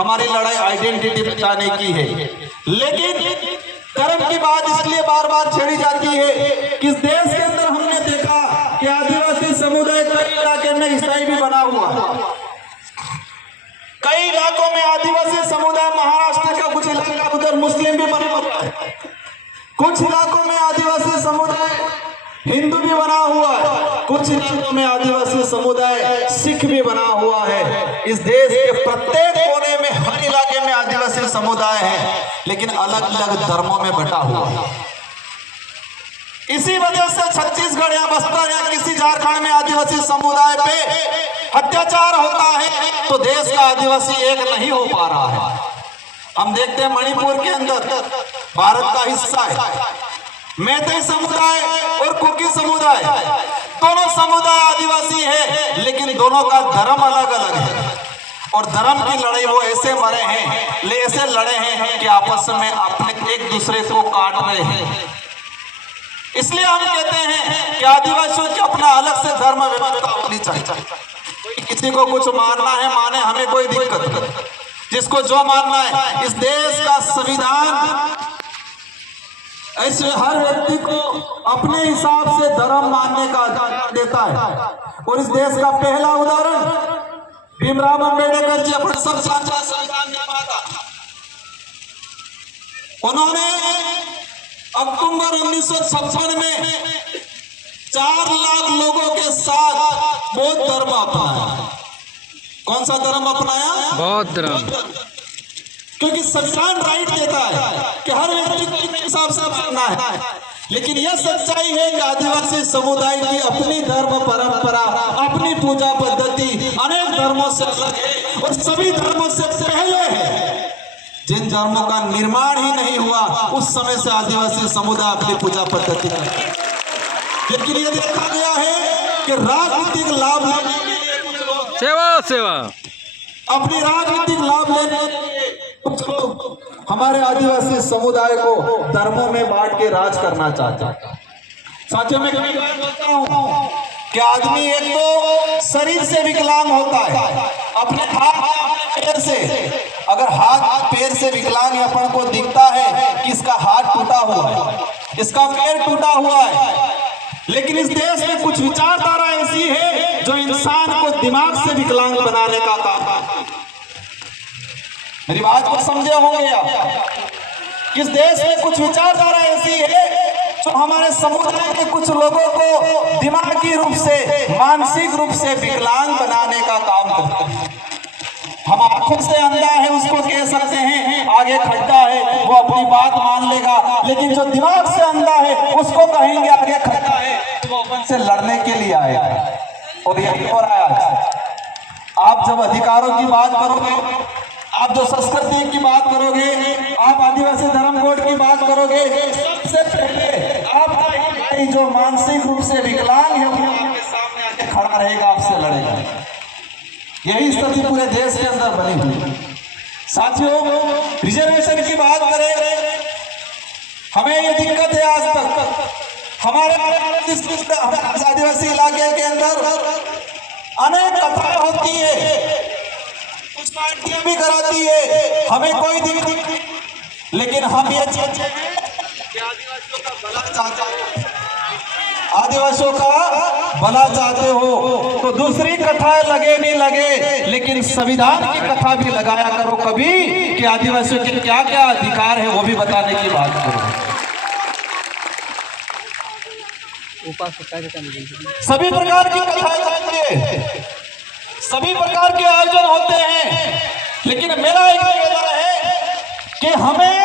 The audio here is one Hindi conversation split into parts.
हमारी लड़ाई आइडेंटिटी बचाने की है। लेकिन धर्म की बात इसलिए बार बार छेड़ी जाती है कि इस देश के अंदर हमने देखा कि आदिवासी समुदाय कई इलाके में ईसाई भी बना हुआ है। कई इलाकों में आदिवासी समुदाय, महाराष्ट्र का कुछ इलाका उधर मुस्लिम भी बना हुआ है, कुछ इलाकों में आदिवासी समुदाय हिंदू भी बना हुआ है, कुछ इलाकों में आदिवासी समुदाय सिख भी बना हुआ है। इस देश के प्रत्येक कोने में हर इलाके में आदिवासी समुदाय है, लेकिन अलग अलग धर्मों में बटा हुआ है। इसी वजह से छत्तीसगढ़ या बस्तर या किसी झारखंड में आदिवासी समुदाय पे अत्याचार होता है तो देश का आदिवासी एक नहीं हो पा रहा है। हम देखते हैं मणिपुर के अंदर भारत का हिस्सा है, मैतेई समुदाय और कुकी समुदाय, दोनों समुदाय आदिवासी है, लेकिन दोनों का धर्म अलग अलग है और धर्म की लड़ाई वो ऐसे मरे हैं, ऐसे लड़े हैं कि आपस में अपने एक दूसरे को काट रहे हैं। इसलिए हम कहते हैं कि आदिवासियों की अपना अलग से धर्म व्यवस्था होनी चाहिए। किसी को कुछ मानना है माने, हमें कोई दिक्कत नहीं, जिसको जो मानना है। इस देश का संविधान ऐसे हर व्यक्ति को अपने हिसाब से धर्म मानने का अधिकार देता है। और इस देश का पहला उदाहरण भीमराव अंबेडकर जी अपने सब साझा संविधान निर्माता, उन्होंने अक्टूबर 1956 में 4 लाख लोगों के साथ बौद्ध धर्म अपनाया। कौन सा धर्म अपनाया? बौद्ध धर्म। क्योंकि संविधान राइट देता है कि हर व्यक्ति को अपने हिसाब से मानना है। लेकिन यह सच्चाई है कि आदिवासी समुदाय की अपनी धर्म परंपरा, अपनी पूजा पद्धति अनेक धर्मों से अलग है और सभी धर्मों से पहले है। जिन धर्मों का निर्माण ही नहीं हुआ उस समय से आदिवासी समुदाय अपनी पूजा पद्धति करते हैं। लेकिन ये देखा गया है कि राजनीतिक लाभ लेने के लिए कुछ लोग सेवा अपनी राजनीतिक लाभ लेने के लिए कुछ लोग हमारे आदिवासी समुदाय को धर्मों में बांट के राज करना चाहते हैं। साथियों, मैं कई बार बोलता हूँ कि आदमी एक तो शरीर से विकलांग होता है, अपने हाथ पैर से। अगर हाथ पैर से विकलांग अपन को दिखता है कि इसका हाथ टूटा हुआ है, इसका पैर टूटा हुआ है, लेकिन इस देश में कुछ विचारधारा ऐसी है जो इंसान को दिमाग से विकलांग बनाने का काम है। मेरी बात को समझे होंगे आप? इस देश में कुछ विचारधारा ऐसी है जो हमारे समुदाय के कुछ लोगों को दिमागी रूप से, मानसिक रूप से विकलांग बनाने का काम करते हैं। हम आंखों से अंधा है उसको कह सकते हैं आगे खड्डा है, वो अपनी बात मान लेगा, लेकिन जो दिमाग से अंधा है उसको कहेंगे आगे खड्डा है, तो वो अपन से लड़ने के लिए आएगा। और यही हो रहा है आज। आप जब अधिकारों की बात करोगे, आप जो संस्कृति की बात करोगे, आप आदिवासी धर्म कोड की बात करोगे, सबसे पहले आप जो मानसिक रूप से विकलांग है वो आपके सामने आके खड़ा रहेगा, आपसे लड़ेगा। यही स्थिति पूरे देश के अंदर बनी हुई। साथियों, रिजर्वेशन की बात करें, हमें ये दिक्कत है आज तक हमारे आदिवासी इलाके के अंदर अनेक कथाएं होती है, कुछ पार्टियां भी कराती है, हमें कोई दिक्कत नहीं, लेकिन हम ये चाहते हैं कि आदिवासियों का भला चाहते हो, आदिवासियों का भला चाहते हो तो दूसरी कथाएं लगे नहीं लगे, लेकिन संविधान की कथा भी लगाया करो कभी कि आदिवासियों के क्या क्या अधिकार है वो भी बताने की बात करो। सभी प्रकार की कथाएं चाहिए, सभी प्रकार के आयोजन होते हैं, लेकिन मेरा एक निवेदन है कि हमें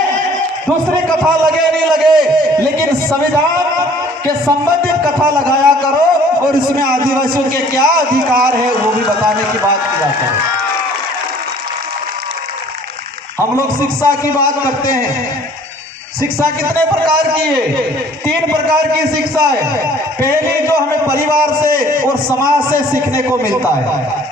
दूसरी कथा लगे नहीं लगे, लेकिन संविधान के संबंधित कथा लगाया करो और इसमें आदिवासियों के क्या अधिकार है वो भी बताने की बात किया करो। हम लोग शिक्षा की बात करते हैं, शिक्षा कितने प्रकार की है? 3 प्रकार की शिक्षा है। पहली जो हमें परिवार से और समाज से सीखने को मिलता है।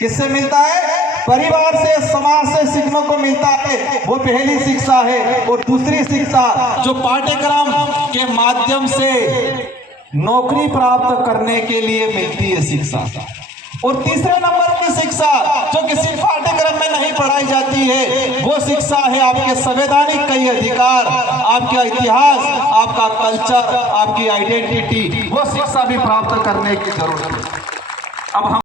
किससे मिलता है? परिवार से, समाज से सीखने को मिलता है, वो पहली शिक्षा है। और दूसरी शिक्षा जो पाठ्यक्रम के माध्यम से नौकरी प्राप्त करने के लिए मिलती है शिक्षा। और तीसरे नंबर की शिक्षा जो किसी पाठ्यक्रम में नहीं पढ़ाई जाती है वो शिक्षा है आपके संवैधानिक कई अधिकार, आपका इतिहास, आपका कल्चर, आपकी आइडेंटिटी, वो शिक्षा भी प्राप्त करने की जरूरत है। अब हम